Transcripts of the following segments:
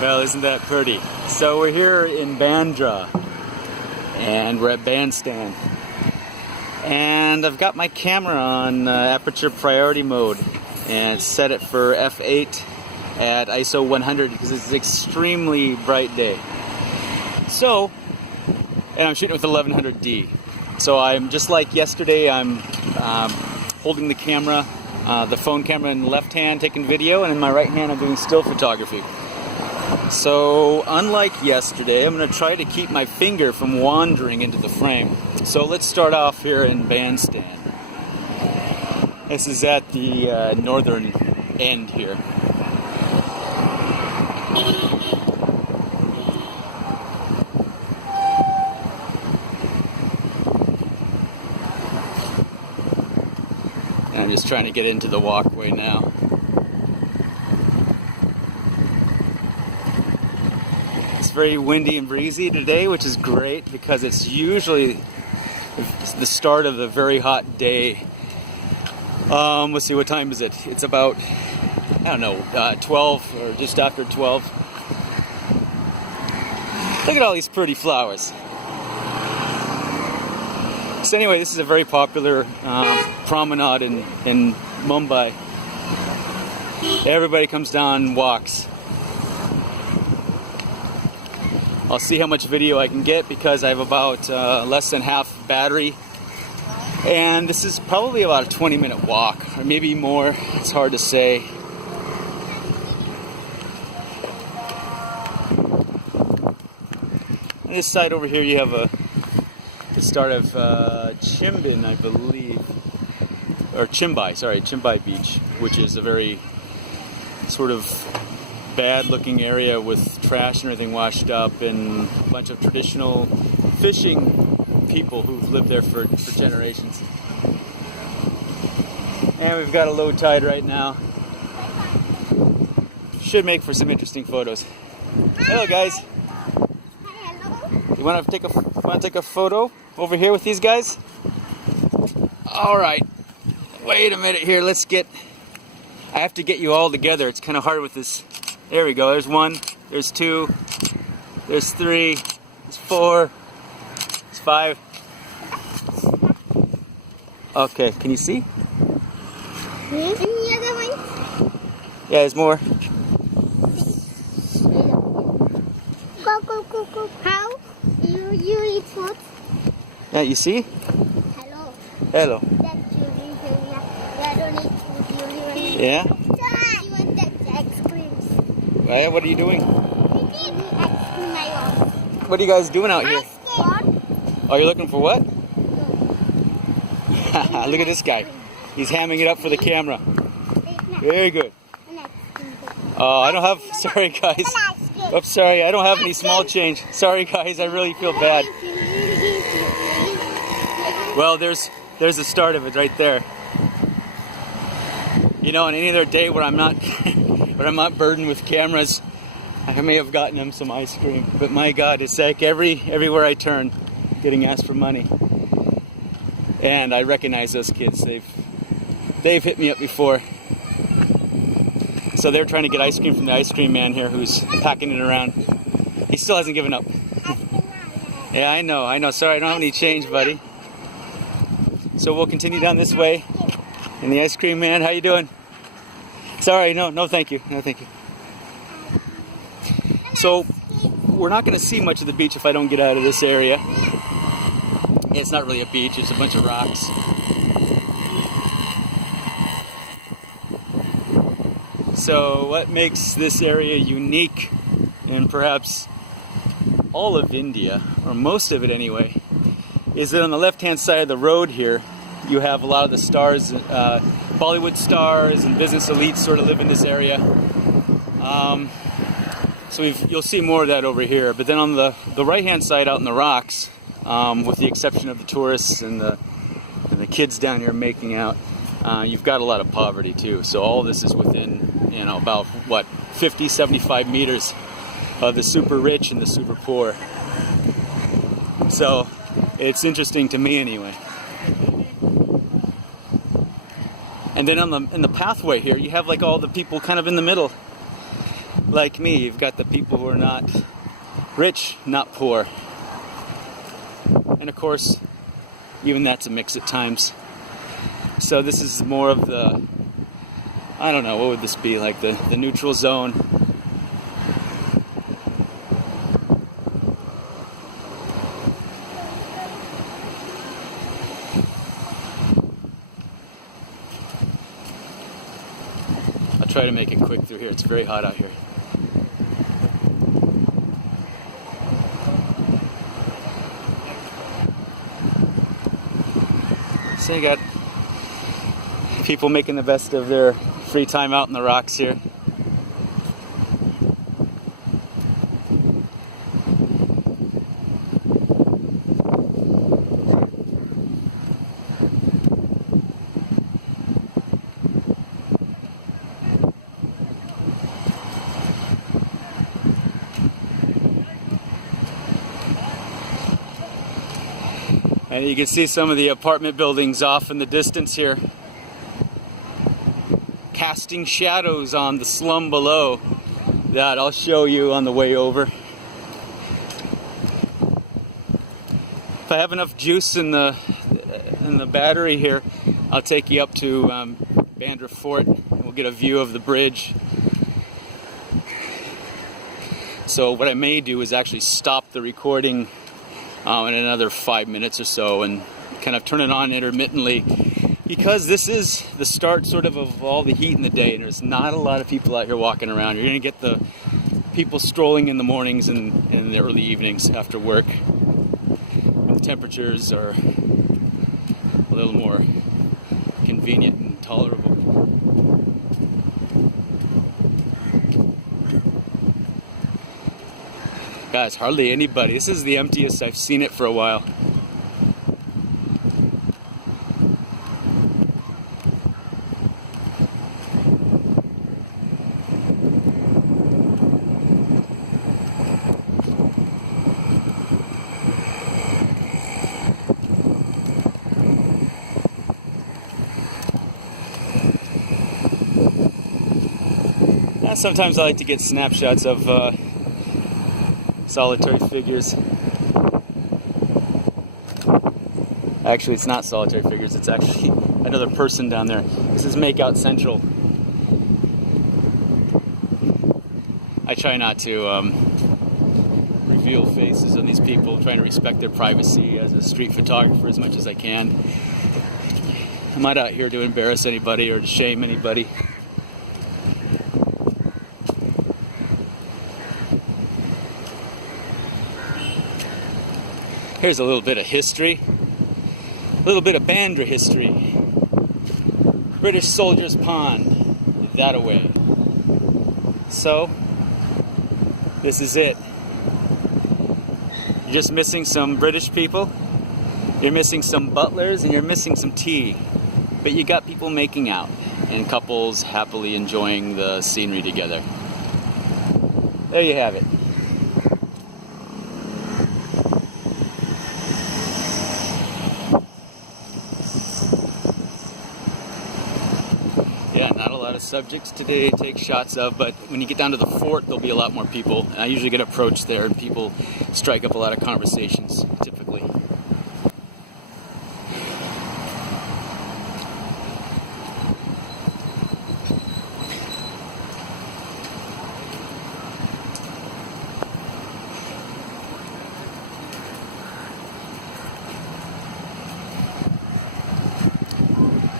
Well, isn't that pretty? So we're here in Bandra, and we're at Bandstand. And I've got my camera on aperture priority mode, and set it for f8 at ISO 100 because it's an extremely bright day. So, and I'm shooting with 1100D. So I'm just like yesterday, I'm holding the camera, the phone camera in the left hand taking video, and in my right hand I'm doing still photography. So unlike yesterday, I'm going to try to keep my finger from wandering into the frame. So let's start off here in Bandstand. This is at the northern end here. And I'm just trying to get into the walkway now. It's very windy and breezy today, which is great because it's usually the start of a very hot day. Let's see, what time is it? It's about, I don't know, 12 or just after 12. Look at all these pretty flowers. So anyway, this is a very popular promenade in Mumbai. Everybody comes down and walks. I'll see how much video I can get because I have about less than half battery. And this is probably about a 20-minute walk, or maybe more. It's hard to say. On this side over here you have the start of Chimbin, I believe. Or Chimbai Beach, which is a very sort of bad-looking area with trash and everything washed up, and a bunch of traditional fishing people who've lived there for generations. And we've got a low tide right now. Should make for some interesting photos. Hello, guys. Hello. You want to take a photo over here with these guys? All right. Wait a minute here. I have to get you all together. It's kind of hard with this. There we go. There's one. There's two. There's three. There's four. There's five. Okay. Can you see? Any other ones? Yeah, there's more. Go. How? You eat food? Yeah, you see? Hello. Hello. That's you here. I don't eat food. You Yeah? you want that ice creams? Well, what are you doing? We need ice cream, I want. What are you guys doing out here? Oh, you're looking for what? Look at this guy. He's hamming it up for the camera. Very good. Oh, I don't have... Sorry, guys. Oops, sorry. I don't have any small change. Sorry, guys. I really feel bad. Well, there's the start of it right there. You know, on any other day where I'm not burdened with cameras, I may have gotten him some ice cream. But my God, it's like everywhere I turn, getting asked for money. And I recognize those kids. They've hit me up before. So they're trying to get ice cream from the ice cream man here who's packing it around. He still hasn't given up. Yeah, I know. Sorry, I don't have any change, buddy. So we'll continue down this way. And the ice cream man, how you doing? Sorry, no, thank you. No, thank you. So we're not going to see much of the beach if I don't get out of this area. It's not really a beach, it's a bunch of rocks. So what makes this area unique, and perhaps all of India, or most of it anyway, is that on the left-hand side of the road here, you have a lot of the stars, Bollywood stars and business elites sort of live in this area. So you'll see more of that over here. But then on the right-hand side out in the rocks, with the exception of the tourists and the kids down here making out, you've got a lot of poverty too. So all of this is within, about, 50, 75 meters of the super rich and the super poor. So it's interesting to me anyway. And then in the pathway here, you have like all the people kind of in the middle. like me, you've got the people who are not rich, not poor. And of course, even that's a mix at times. So this is more of the, I don't know, what would this be, like the neutral zone. I'll try to make it quick through here. It's very hot out here. So you got people making the best of their free time out in the rocks here. And you can see some of the apartment buildings off in the distance here, casting shadows on the slum below that I'll show you on the way over. If I have enough juice in the battery here, I'll take you up to Bandra Fort and we'll get a view of the bridge. So what I may do is actually stop the recording in another 5 minutes or so and kind of turn it on intermittently, because this is the start sort of all the heat in the day and there's not a lot of people out here walking around. You're going to get the people strolling in the mornings and in the early evenings after work. And the temperatures are a little more convenient and tolerable. Guys, hardly anybody. This is the emptiest I've seen it for a while. Sometimes I like to get snapshots of solitary figures. Actually, it's not solitary figures, it's actually another person down there. This is Makeout Central. I try not to reveal faces of these people, trying to respect their privacy as a street photographer as much as I can. I'm not out here to embarrass anybody or to shame anybody. Here's a little bit of history, a little bit of Bandra history. British Soldiers Pond, that away. So, this is it. You're just missing some British people, you're missing some butlers, and you're missing some tea. But you got people making out, and couples happily enjoying the scenery together. There you have it. Yeah, not a lot of subjects today to take shots of, but when you get down to the fort, there'll be a lot more people. And I usually get approached there, and people strike up a lot of conversations, typically.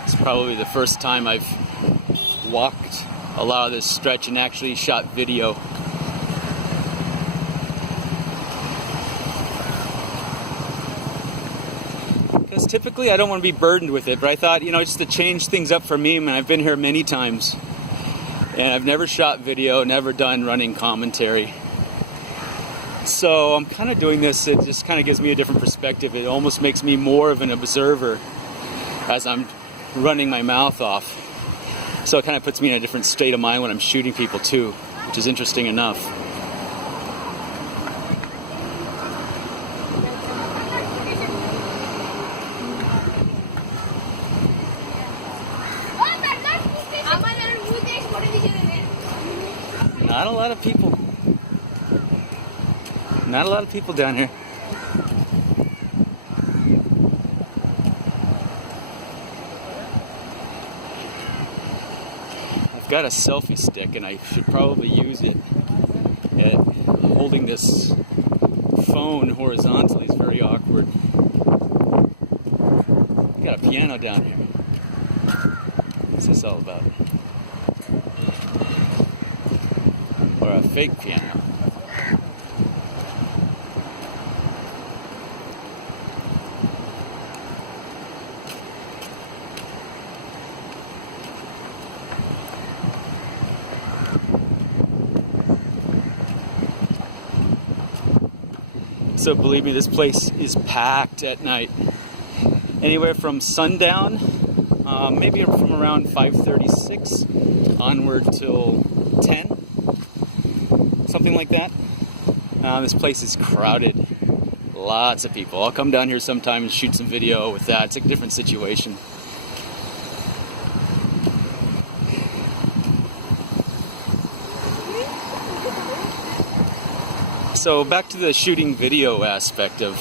It's probably the first time I've walked a lot of this stretch and actually shot video. Because typically I don't want to be burdened with it, but I thought, just to change things up for me, I've been here many times and I've never shot video, never done running commentary. So I'm kind of doing this, it just kind of gives me a different perspective. It almost makes me more of an observer as I'm running my mouth off. So it kind of puts me in a different state of mind when I'm shooting people too, which is interesting enough. Not a lot of people. Not a lot of people down here. I've got a selfie stick and I should probably use it. Holding this phone horizontally is very awkward. Got a piano down here. What's this all about? Or a fake piano. So believe me, this place is packed at night. Anywhere from sundown, maybe from around 5:36 onward till 10, something like that. This place is crowded. Lots of people. I'll come down here sometime and shoot some video with that. It's a different situation. So back to the shooting video aspect of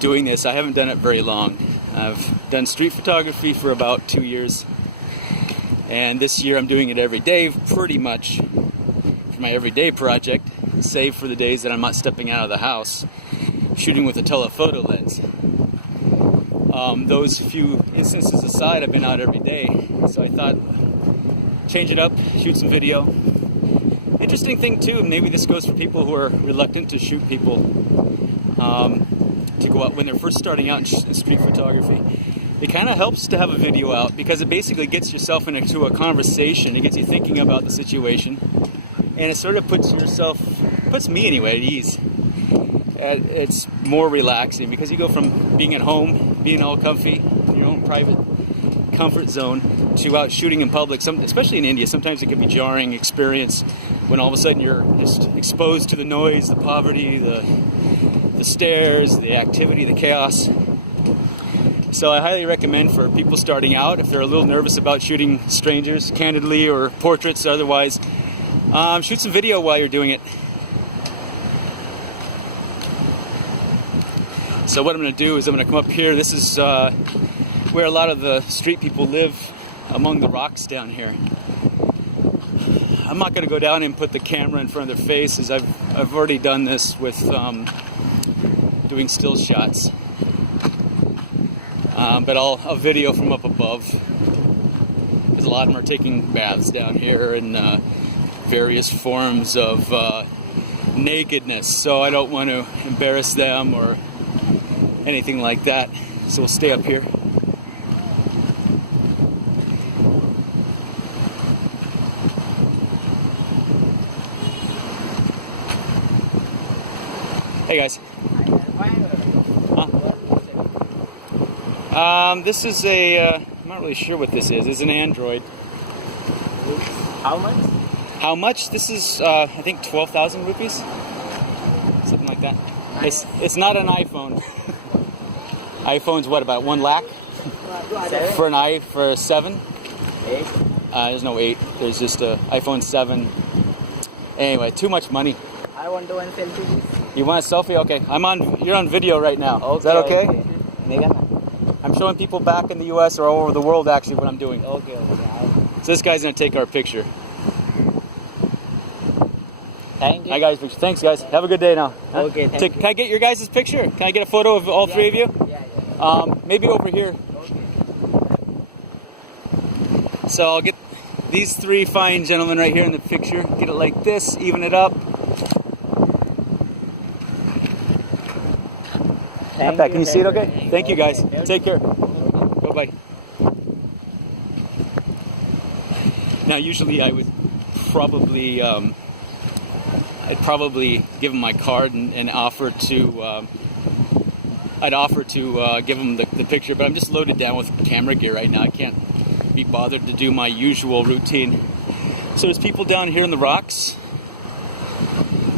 doing this. I haven't done it very long. I've done street photography for about 2 years. And this year I'm doing it every day, pretty much, for my everyday project, save for the days that I'm not stepping out of the house, shooting with a telephoto lens. Those few instances aside, I've been out every day. So I thought, change it up, shoot some video. Interesting thing too, maybe this goes for people who are reluctant to shoot people, to go out when they're first starting out in street photography. It kind of helps to have a video out because it basically gets yourself into a conversation. It gets you thinking about the situation, and it sort of puts me anyway, at ease. It's more relaxing because you go from being at home, being all comfy, in your own private comfort zone, to out shooting in public. Especially in India, sometimes it can be a jarring experience when all of a sudden you're just exposed to the noise, the poverty, the stares, the activity, the chaos. So I highly recommend for people starting out, if they're a little nervous about shooting strangers, candidly, or portraits or otherwise, shoot some video while you're doing it. So what I'm going to do is I'm going to come up here. This is where a lot of the street people live, among the rocks down here. I'm not going to go down and put the camera in front of their faces. I've already done this with doing still shots. But I'll video from up above, because a lot of them are taking baths down here in various forms of nakedness. So I don't want to embarrass them or anything like that. So we'll stay up here. Hey guys. This is I'm not really sure what this is. It's an Android. How much? How much? This is, I think 12,000 rupees? Something like that. It's not an iPhone. iPhone's what, about 1 lakh? For 7? 8? There's no 8. There's just a iPhone 7. Anyway, too much money. I want to one selfie, please. You want a selfie? Okay. You're on video right now. Okay, is that okay? Okay. I'm showing people back in the US or all over the world actually what I'm doing. Okay. So this guy's gonna take our picture. Thank you. Hi guys, thanks guys. Have a good day now. Okay, thank you. Can I get your guys' picture? Can I get a photo of all three of you? Yeah. Maybe over here. Okay. So I'll get these three fine gentlemen right here in the picture. Get it like this, even it up. Can you see it okay? Thank you guys. Take care. Bye-bye. Now usually I would probably I'd probably give them my card and offer to give them the picture, but I'm just loaded down with camera gear right now. I can't be bothered to do my usual routine. So there's people down here in the rocks.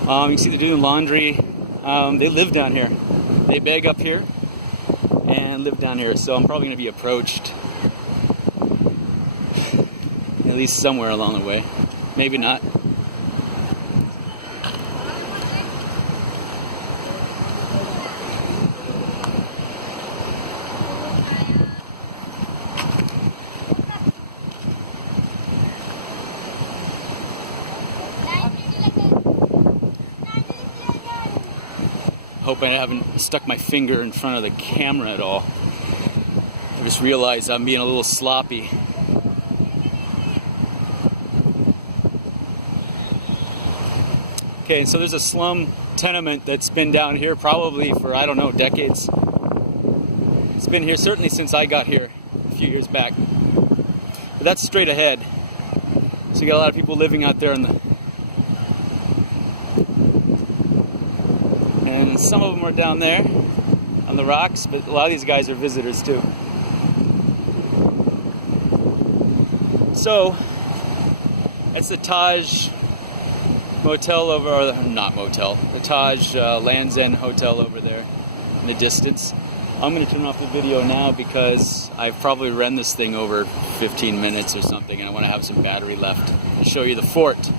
You can see they're doing laundry. They live down here. They beg up here and live down here, so I'm probably going to be approached at least somewhere along the way. Maybe not. Hope I haven't stuck my finger in front of the camera at all. I just realized I'm being a little sloppy. Okay, so there's a slum tenement that's been down here probably for, I don't know, decades. It's been here certainly since I got here a few years back. But that's straight ahead. So you got a lot of people living out there and some of them are down there on the rocks, but a lot of these guys are visitors too. So that's the Taj motel over, or not motel, the Taj Land's End Hotel over there in the distance. I'm going to turn off the video now because I've probably ran this thing over 15 minutes or something and I want to have some battery left to show you the fort.